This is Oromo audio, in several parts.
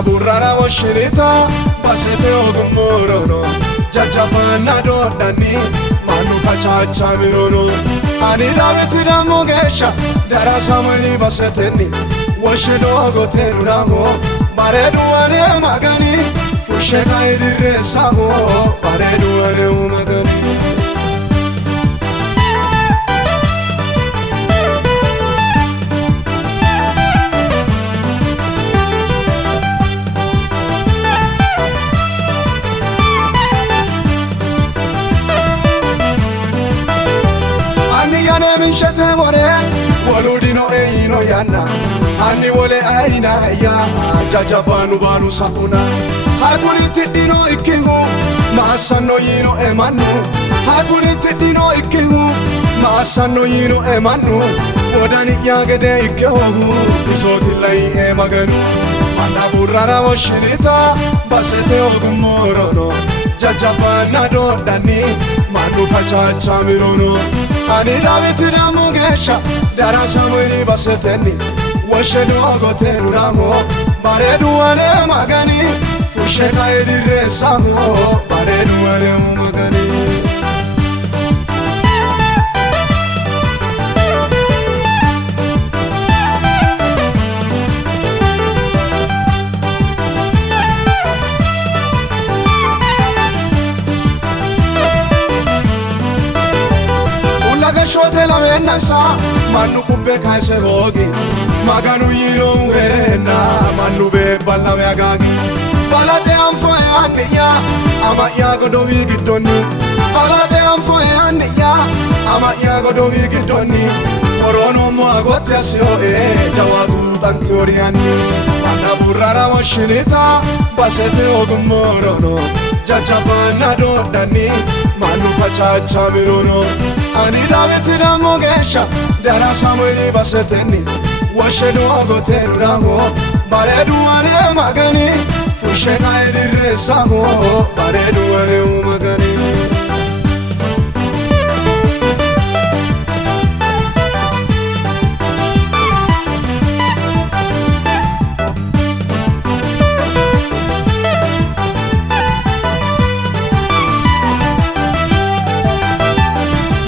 Mana burrara washinita basete ogumorono jajjabana dodani manu kachacha mirono ani daveti damogesha darasa mani baseteni washino gotenu namo baredu ane magani fushega idirresamo baredu ane magani min shete more waludino eino yana hani wole aina ya jajabanu banu sakuna hakuni tidino ikingu masano yino emanu hakuni tidino ikingu masano yino emanu odani yagede ikehogu isoti lai emaganu mana burrara washinita basete ogumorono jajabana dodani manu kachacha mirono ani daveti damogesha darasa mani baseteni washeno gotenu namo baredu ane magani fushega idirresamo baredu ane magani shote la menasa manu kubbe kaise hogi maganu yiro werena manu be balla me agagi balate amfa ya ama ya godowi gidoni balate amfa ya ama ya godowi gidoni morono mo agote asio jawatu tantoriani mana burrara washinita basete ogumorono jajabana dodani manu kachacha mirono ani daveti damogesha darasa mani baseteni washeno gotenu namo baredu ane magani fushega idirresamo baredu ane magani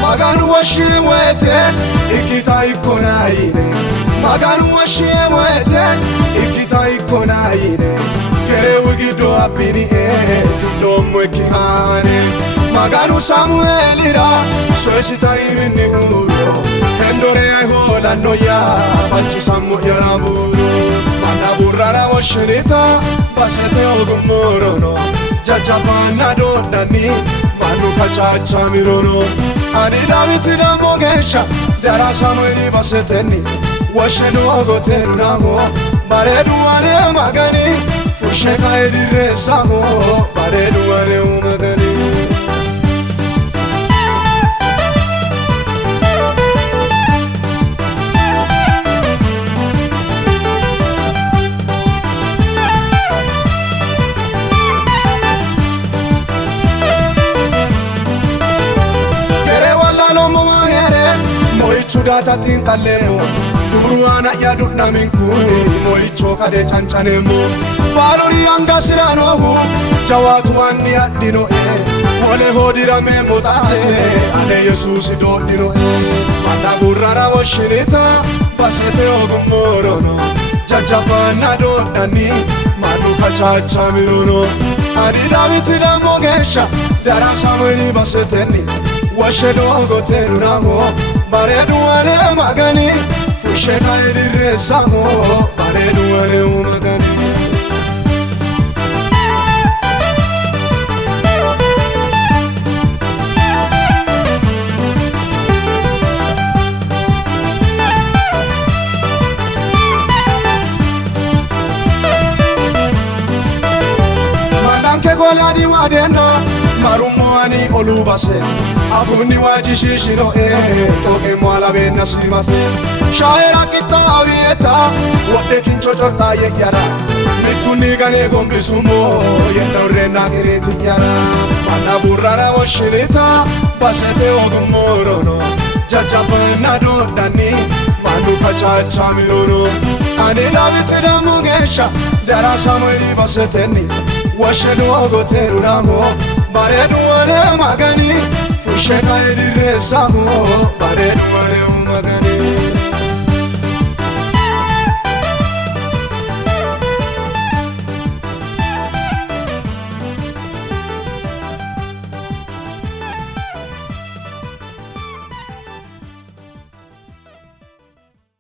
Maganu washiwete ikita ikonaine Maganu washiwete ikita ikonaine Kere wigido apini tindo mwekihane Maganu Samuelira soesita imini huro Hendore hola noya fachi samu yaraburu Mana burrara washinita basete ogumorono jajabana dodani manu kachacha mirono ani daveti damogesha darasa mani baseteni washeno gotenu namo baredu ane magani fushega idirresamo baredu ane magani Sudata tinkalemo Duruana yaduna minkui Moicho kade chanchanemo Balori anga siranohu Jawatu anni adino Wole hodira memotate Ane Yesusi dodino Manda burrara washinita Basete ogumorono Jajabana dodani Manu kachacha mirono Ani daveti damogesha darasa mani baseteni washeno gotenu namo baredu ane magani fushega idirresamo baredu ane magani Mandanke goladi wadena marumo ani olubase Afuni wajishishino toke mwala bena simase Shaera kita avieta wate kincho chorta yekyara Mituni gane gombi sumo yenda urena kireti yara Mana burrara washinita basete ogumorono Jajabana dodani manu kachacha mirono ani labiti damungesha darasa mweri baseteni washenu ogoteru ramo baredu wane magani fusheka idiresamo baredu wane magani